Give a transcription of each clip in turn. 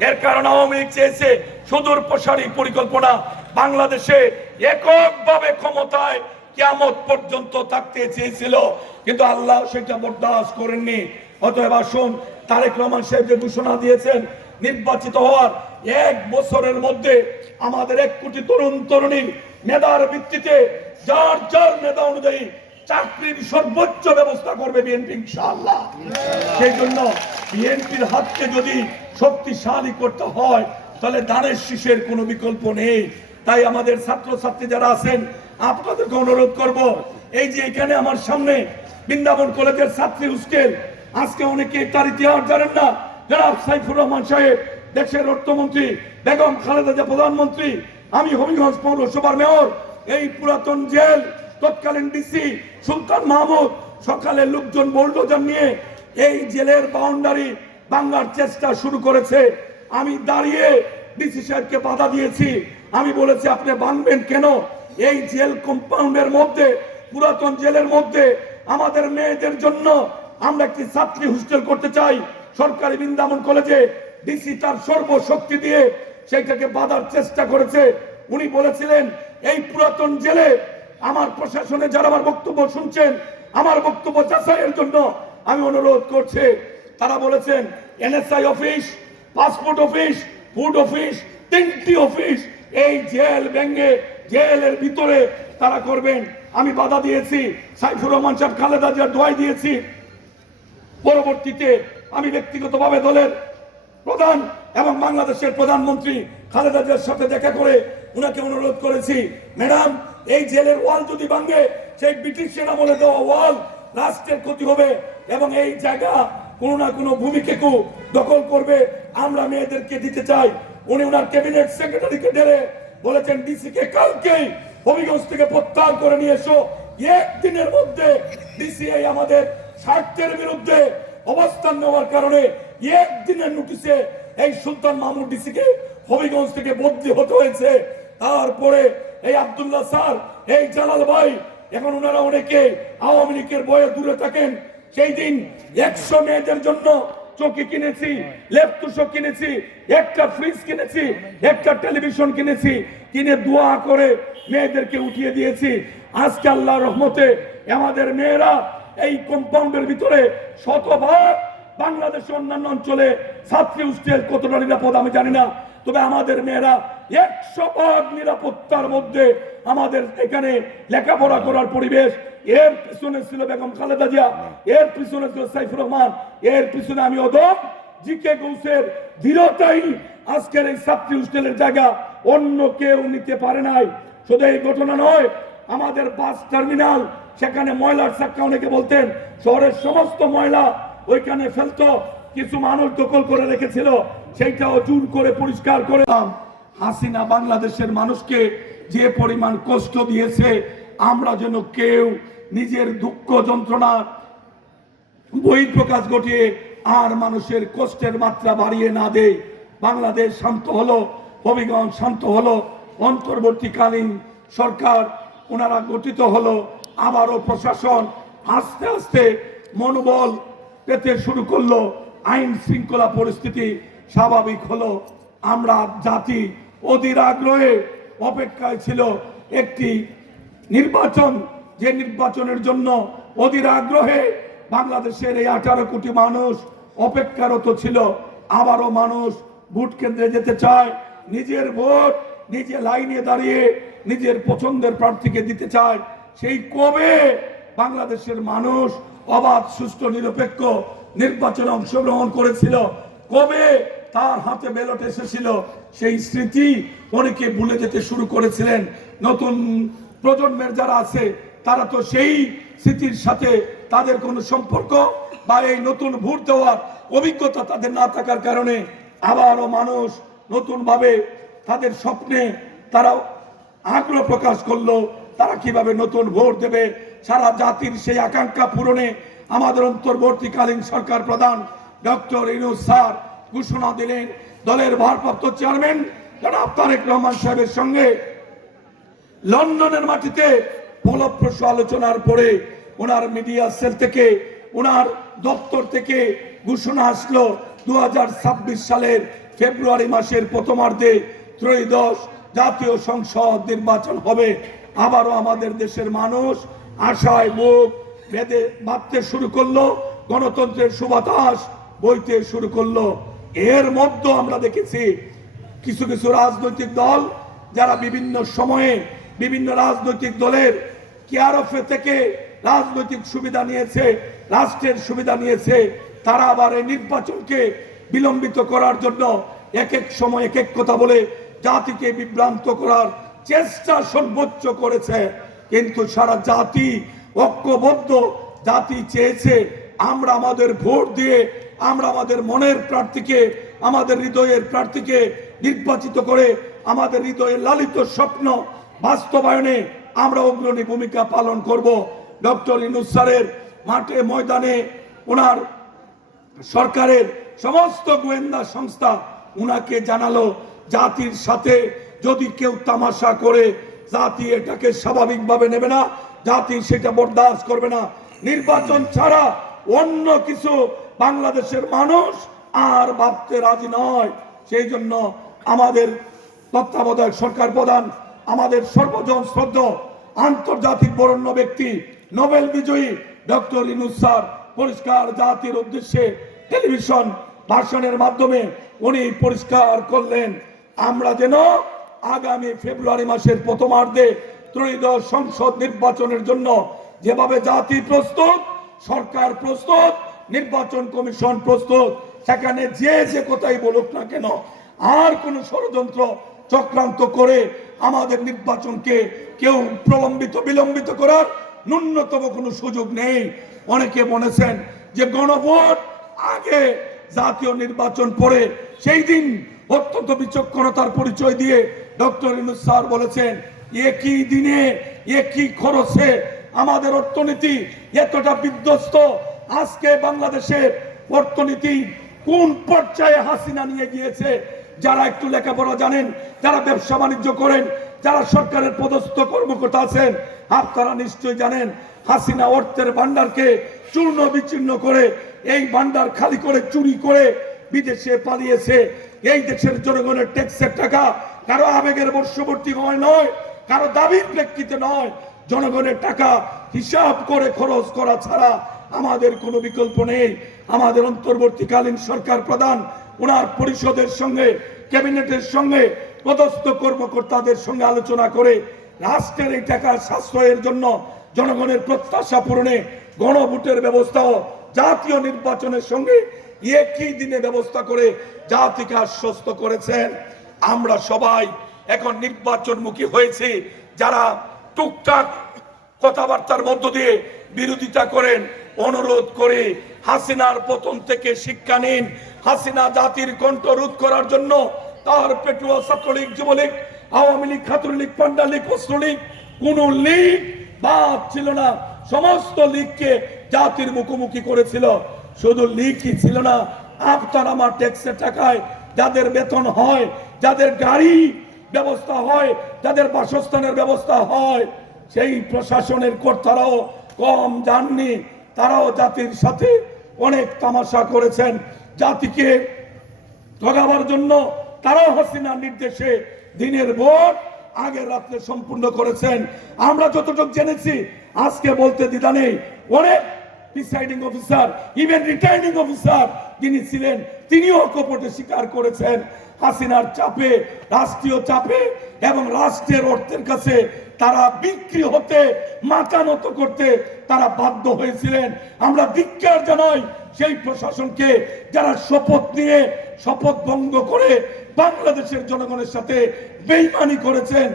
এর কারণ আওয়ামী লীগ চেয়েছে সুদূর প্রসারী পরিকল্পনা বাংলাদেশে এককভাবে ক্ষমতায় কিয়ামত পর্যন্ত থাকতে চেয়েছিল। কিন্তু আল্লাহ সেটা বরদাস্ত করেননি। অতএব আসুন, তারেক রহমান সাহেব যে ঘোষণা দিয়েছেন, নির্বাচিত হওয়ার এক বছরের মধ্যে আমাদের এক কোটি তরুণ তরুণী মেধার ভিত্তিতে যার যার মেধা অনুযায়ী চাকরির সর্বোচ্চ ব্যবস্থা করবে বিএনপি, ইনশাআল্লাহ। সেই জন্য বিএনপির হাতকে যদি শক্তিশালী করতে হয়, তাহলে দানের শীষের কোনো বিকল্প নেই। তাই আমাদের ছাত্রছাত্রী যারা আছেন, আপনাদেরকে অনুরোধ করব, এই যে এখানে আমার সামনে বৃন্দাবন কলেজের ছাত্রী হোস্টেল আজকে অনেকে তার ইতিহাস জানেন না। যারা সাইফুর রহমান সাহেব, দেশের অর্থমন্ত্রী, বেগম খালেদা প্রধানমন্ত্রী, আমি হবিগঞ্জ পৌরসভার মেয়র, এই পুরাতন জেল তৎকালীন ডিসি সুলতান মাহমুদ সকালে লোকজন বোল্ডোজার নিয়ে এই জেলের বাউন্ডারি ভাঙার চেষ্টা শুরু করেছে। আমি দাঁড়িয়ে ডিসি সাহেবকে বাধা দিয়েছি। আমি বলেছি, আপনি ভাঙবেন কেন? এই জেল কম্পাউন্ডের মধ্যে, পুরাতন জেলের মধ্যে আমাদের মেয়েদের জন্য আমরা একটি ছাত্রী হোস্টেল করতে চাই। সরকারি বৃন্দাবন কলেজে ডিসি তার সর্বশক্তি দিয়ে সেইটাকে বাধার চেষ্টা করেছে। উনি বলেছিলেন, এই পুরাতন জেলে আমার প্রশাসনে যারা আমার বক্তব্য শুনছেন, আমার বক্তব্য যাচাইয়ের জন্য আমি অনুরোধ করছি। তারা বলেছেন, NSI office, passport office, food office, তিনটি অফিস এই জেল ব্যাঙ্গে জেলের ভিতরে তারা করবেন। আমি বাধা দিয়েছি, সাইফুর রহমান সাহেব খালেদা জিয়ার দোয়াই দিয়েছি। পরবর্তীতে আমি ব্যক্তিগতভাবে দলের প্রধান এবং বাংলাদেশের প্রধানমন্ত্রী খালেদা জিয়ার সাথে দেখা করে ওনাকে অনুরোধ করেছি, ম্যাডাম এই জেলের ওয়াল যদি ভাঙে, সেই ব্রিটিশের আমলে দেওয়া ওয়াল রাষ্ট্রের ক্ষতি হবে এবং এই জায়গা কোনো না কোনো ভূমিকে দখল করবে। আমরা মেয়েদেরকে দিতে চাই। উনি ওনার ক্যাবিনেট সেক্রেটারিকে ডেলে বলেছেন ডিসি কে কালকেই হবিগঞ্জ থেকে প্রত্যাহার করে নিয়ে এসো। একদিনের মধ্যে ডিসিআই আমাদের স্বার্থের বিরুদ্ধে অবস্থান নেওয়ার কারণে একদিনের নোটিশে এই সুলতান মাহমুদ ডিসিকে হবিগঞ্জ থেকে বদলি হতে হয়েছে। তারপরে এই আব্দুল্লাহ স্যার, এই জালাল ভাই, এখন ওনারা অনেকে আওয়ামী লীগের বয়ে দূরে থাকেন। সেই দিন একশো মেয়েদের জন্য চৌকি কিনেছি ল্যাপটপ কিনেছি, একটা ফ্রিজ কিনেছি, একটা টেলিভিশন কিনেছি, কিনে দোয়া করে মেয়েদেরকে উঠিয়ে দিয়েছি। আজকে আল্লাহ রহমতে আমাদের মেয়েরা এই কম্পাউন্ডের ভিতরে শতভাগ বাংলাদেশের অন্যান্য অঞ্চলে ছাত্রী হোস্টেল কতটা নিরাপদ আমি জানি না। তবে আমাদের মেয়েরা একশো ভাগ নিরাপত্তার মধ্যে আমাদের এখানে লেখাপড়া করার পরিবেশ। এর পিছনে ছিল বেগম খালেদা জিয়া, এর পিছনে ছিল সাইফুর রহমান, এর পিছনে আমি অদম গৌসের দৃঢ়তাই আজকের এই ছাত্রী হোস্টেলের জায়গা। অন্য কেউ নিতে পারে নাই। শুধু এই ঘটনা নয়, আমাদের বাস টার্মিনাল, সেখানে ময়লার চাক্কা অনেকে বলতেন, শহরের সমস্ত ময়লা ওইখানে ফেলতো, কিছু মানুষ দখল করে রেখেছিল। সেইটাও জোর করে পরিষ্কার করে হাসিনা বাংলাদেশের মানুষকে যে পরিমাণ কষ্ট দিয়েছে, আমরা যেন কেউ নিজের দুঃখ যন্ত্রণা, বহিঃপ্রকাশ ঘটিয়ে আর মানুষের কষ্টের মাত্রা বাড়িয়ে না দেয় বাংলাদেশ শান্ত হলো, হবিগঞ্জ শান্ত হলো, অন্তর্বর্তীকালীন সরকার ওনারা গঠিত হলো, আবারও প্রশাসন আস্তে আস্তে মনোবল পেতে শুরু করল, আইন শৃঙ্খলা পরিস্থিতি স্বাভাবিক হলো, আমরা জাতি অধীর আগ্রহে অপেক্ষায় ছিল একটি নির্বাচন। যে নির্বাচনের জন্য অধীর আগ্রহে বাংলাদেশের এই আঠারো কোটি মানুষ অপেক্ষারত ছিল, আবারও মানুষ ভোট কেন্দ্রে যেতে চায়, নিজের ভোট নিজে লাইনে দাঁড়িয়ে নিজের পছন্দের প্রার্থীকে দিতে চায়। সেই কবে বাংলাদেশের মানুষ অবাধ, সুষ্ঠু, নিরপেক্ষ নির্বাচনে অংশগ্রহণ করেছিল? কবে তার হাতে ব্যালট এসেছিল। সেই স্মৃতি অনেকে ভুলে যেতে শুরু করেছিলেন। নতুন প্রজন্মের যারা আছে, তারা তো সেই স্মৃতির সাথে তাদের কোনো সম্পর্ক বা এই নতুন ভোট দেওয়ার অভিজ্ঞতা তাদের না থাকার কারণে আবারও মানুষ নতুনভাবে তাদের স্বপ্নে তারা আগ্রহ প্রকাশ করল, তারা কীভাবে নতুন ভোট দেবে। সারা জাতির সেই আকাঙ্ক্ষা পূরণে আমাদের অন্তর্বর্তীকালীন সরকার প্রধান ডক্টর ইনুস স্যার ঘোষণা দিলেন দলের ভারপ্রাপ্ত চেয়ারম্যান জনাব তারেক রহমান সাহেবের সঙ্গে। লন্ডনের মাটিতে ফলপ্রসূ আলোচনার পরে ওনার মিডিয়া সেল থেকে, ওনার দপ্তর থেকে ঘোষণা আসলো দু হাজার ছাব্বিশ সালের ফেব্রুয়ারি মাসের প্রথমার্ধে ত্রয়োদশ জাতীয় সংসদ নির্বাচন হবে। আবারও আমাদের দেশের মানুষ আশায় মুখ বেঁধে বাঁধতে শুরু করল, গণতন্ত্রের সুবাতাস বইতে শুরু করল। এর মধ্যে আমরা দেখেছি কিছু কিছু রাজনৈতিক দল যারা বিভিন্ন সময়ে বিভিন্ন রাজনৈতিক দলের কেয়ারফে থেকে রাজনৈতিক সুবিধা নিয়েছে, রাষ্ট্রের সুবিধা নিয়েছে, তারা আবার এই নির্বাচনকে বিলম্বিত করার জন্য এক এক সময় এক এক কথা বলে জাতিকে বিভ্রান্ত করার চেষ্টা সর্বোচ্চ করেছে। কিন্তু সারা জাতি ঐক্যবদ্ধ, জাতি চেয়েছে আমরা আমাদের ভোট দিয়ে আমরা আমাদের মনের প্রার্থীকে, আমাদের হৃদয়ের প্রার্থীকে নির্বাচিত করে আমাদের হৃদয়ের লালিত স্বপ্ন বাস্তবায়নে আমরা অগ্রণী ভূমিকা পালন করব। ডক্টর ইনুস স্যারের মাঠে ময়দানে ওনার সরকারের সমস্ত গোয়েন্দা সংস্থা উনাকে জানালো, জাতির সাথে যদি কেউ তামাশা করে, জাতি এটাকে স্বাভাবিকভাবে নেবে না, জাতি সেটা বরদাস্ত করবে না। নির্বাচন ছাড়া অন্য কিছু বাংলাদেশের মানুষ আর ভাবতে রাজি নয়। সেই জন্য আমাদের তত্ত্বাবধায়ক সরকার প্রধান, আমাদের সর্বজন শ্রদ্ধ, আন্তর্জাতিক বরণ্য ব্যক্তি, নোবেল বিজয়ী ডক্টর ইনুস পরিষ্কার জাতির উদ্দেশ্যে টেলিভিশন ভাষণের মাধ্যমে উনি পরিষ্কার করলেন। আমরা যেন আগামী ফেব্রুয়ারি মাসের প্রথমার্ধে ত্রয়োদশ সংসদ নির্বাচনের জন্য যেভাবে জাতি প্রস্তুত, সরকার প্রস্তুত নির্বাচন কমিশন প্রস্তুত। সেখানে যে যে কোথায় বলুক না কেন, আর কোন ষড়যন্ত্র চক্রান্ত করে আমাদের নির্বাচনকে কেউ প্রলম্বিত বিলম্বিত করার ন্যূনতম কোনো সুযোগ নেই। অনেকে বলেছেন যে গণভোট আগে জাতীয় নির্বাচন পরে সেই দিন অত্যন্ত বিচক্ষণতার পরিচয় দিয়ে ডক্টর ইনুস স্যার বলেছেন, একই দিনে একই খরচে আমাদের অর্থনীতি এতটা বিধ্বস্ত আজকে বাংলাদেশের অর্থনীতি কোন পর্যায়ে হাসিনা নিয়ে গিয়েছে, যারা একটু লেখাপড়া জানেন, যারা ব্যবসা বাণিজ্য করেন, যারা সরকারের পদস্থ কর্মকর্তা আছেন, আপনারা নিশ্চয়ই জানেন, হাসিনা অর্থের ভান্ডারকে চূর্ণ বিচ্ছিন্ন করে, এই ভান্ডার খালি করে, চুরি করে বিদেশে পালিয়েছে। এই দেশের জনগণের ট্যাক্সের টাকা কারও আবেগের বর্ষবর্তী হয় নয়, কারও দাবির প্রেক্ষিতে নয়, জনগণের টাকা হিসাব করে খরচ করা ছাড়া আমাদের কোনো বিকল্প নেই। আমাদের অন্তর্বর্তীকালীন সরকার প্রধান, ওনার পরিষদের সঙ্গে, ক্যাবিনেটের সঙ্গে, পদস্থ কর্মকর্তাদের সঙ্গে আলোচনা করে রাষ্ট্রের এই টাকা সাশ্রয়ের জন্য জনগণের প্রত্যাশা পূরণে গণভোটের ব্যবস্থাও জাতীয় নির্বাচনের সঙ্গে একই দিনে ব্যবস্থা করে জাতিকে আশ্বস্ত করেছেন। আমরা সবাই এখন নির্বাচনমুখী হয়েছি। যারা টুকটাক কথাবার্তার মধ্য দিয়ে বিরোধিতা করেন অনুরোধ করে হাসিনার পতন থেকে শিক্ষা নিন। হাসিনা জাতির কণ্ঠ রোধ করার জন্য তার পেটুয়া ছাত্রলীগ, যুবলীগ, আওয়ামী লীগ ছাত্রলীগ পান্ডা লীগ অস্ত্রলীগ, কোন লীগ বাদ ছিল না। সমস্ত লীগকে জাতির মুখোমুখি করেছিল। শুধু লীগই ছিল না, আপনার আমার ট্যাক্সের টাকায় যাদের বেতন হয়, যাদের গাড়ি ব্যবস্থা হয়, যাদের বাসস্থানের ব্যবস্থা হয়, সেই প্রশাসনের কর্তারাও কম যাননি তারাও জাতির সাথে অনেক তামাশা করেছেন। জাতিকে ঠগাবার জন্য তারাও হাসিনার নির্দেশে দিনের ভোট আগের রাত্রে সম্পূর্ণ করেছেন। আমরা যতটুকু জেনেছি, আজকে বলতে দ্বিধা নেই। অনেক presiding officer even returning officer যিনি ছিলেন, তিনিও কপটে স্বীকার করেছেন। হাসিনার চাপে, রাষ্ট্রীয় চাপে এবং রাষ্ট্রের অর্থের কাছে তারা বিক্রি হতে, মাথা নত করতে তারা বাধ্য হয়েছিলেন। আমরা ধিক্কার জানাই সেই প্রশাসনকে যারা শপথ নিয়ে শপথ ভঙ্গ করে বাংলাদেশের জনগণের সাথে বেইমানি করেছেন।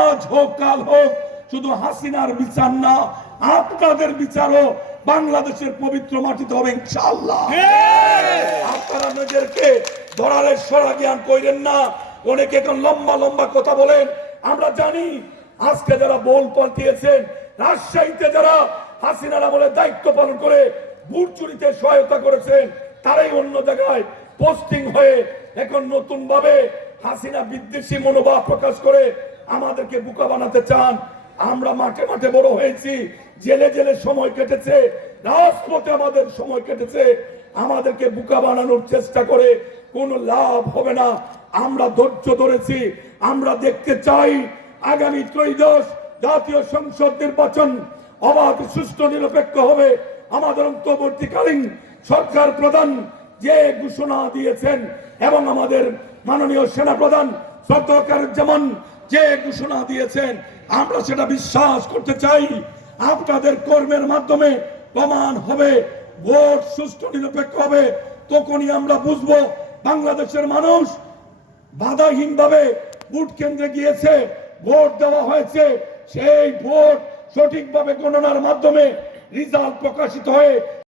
আজ হোক কাল হোক শুধু হাসিনার বিচার না আপনাদের বিচারও বাংলাদেশের পবিত্র মাটিতে হবে ইনশাআল্লাহ। আপনারা নিজেদেরকে ধরালের সরা জ্ঞান কইরেন না। অনেকে এখন লম্বা লম্বা কথা বলেন। আমরা জানি আজকে যারা বল পাল্টিয়েছেন রাজশাহীতে যারা হাসিনারা বলে দায়িত্ব পালন করে ভোট সহায়তা করেছেন, তারাই অন্য জায়গায় পোস্টিং হয়ে এখন নতুন ভাবে হাসিনা বিদ্বেষী মনোভাব প্রকাশ করে আমাদেরকে বোকা বানাতে চান। আমরা মাঠে মাঠে বড় হয়েছি, জেলে জেলে সময় কেটেছে, রাজপথে আমাদের সময় কেটেছে। আমাদেরকে বোকা বানানোর চেষ্টা করে কোনো লাভ হবে না। আমরা ধৈর্য ধরেছি, আমরা দেখতে চাই। আগামী ত্রয়োদশ জাতীয় সংসদ নির্বাচন অবাধ সুষ্ঠু নিরপেক্ষ হবে। আমাদের অন্তর্বর্তীকালীন সরকার প্রধান যে ঘোষণা দিয়েছেন এবং আমাদের মাননীয় সেনা প্রধান শ্রদ্ধাকারুজ্জামান যে ঘোষণা দিয়েছেন, আমরা সেটা বিশ্বাস করতে চাই। আপনাদের কর্মের মাধ্যমে প্রমাণ হবে, ভোট সুষ্ঠু নিরপেক্ষ হবে, তখনই আমরা বুঝব বাংলাদেশের মানুষ বাধাহীনভাবে ভোট কেন্দ্রে গিয়েছে, ভোট দেওয়া হয়েছে, সেই ভোট সঠিকভাবে গণনার মাধ্যমে রিজাল্ট প্রকাশিত হয়ে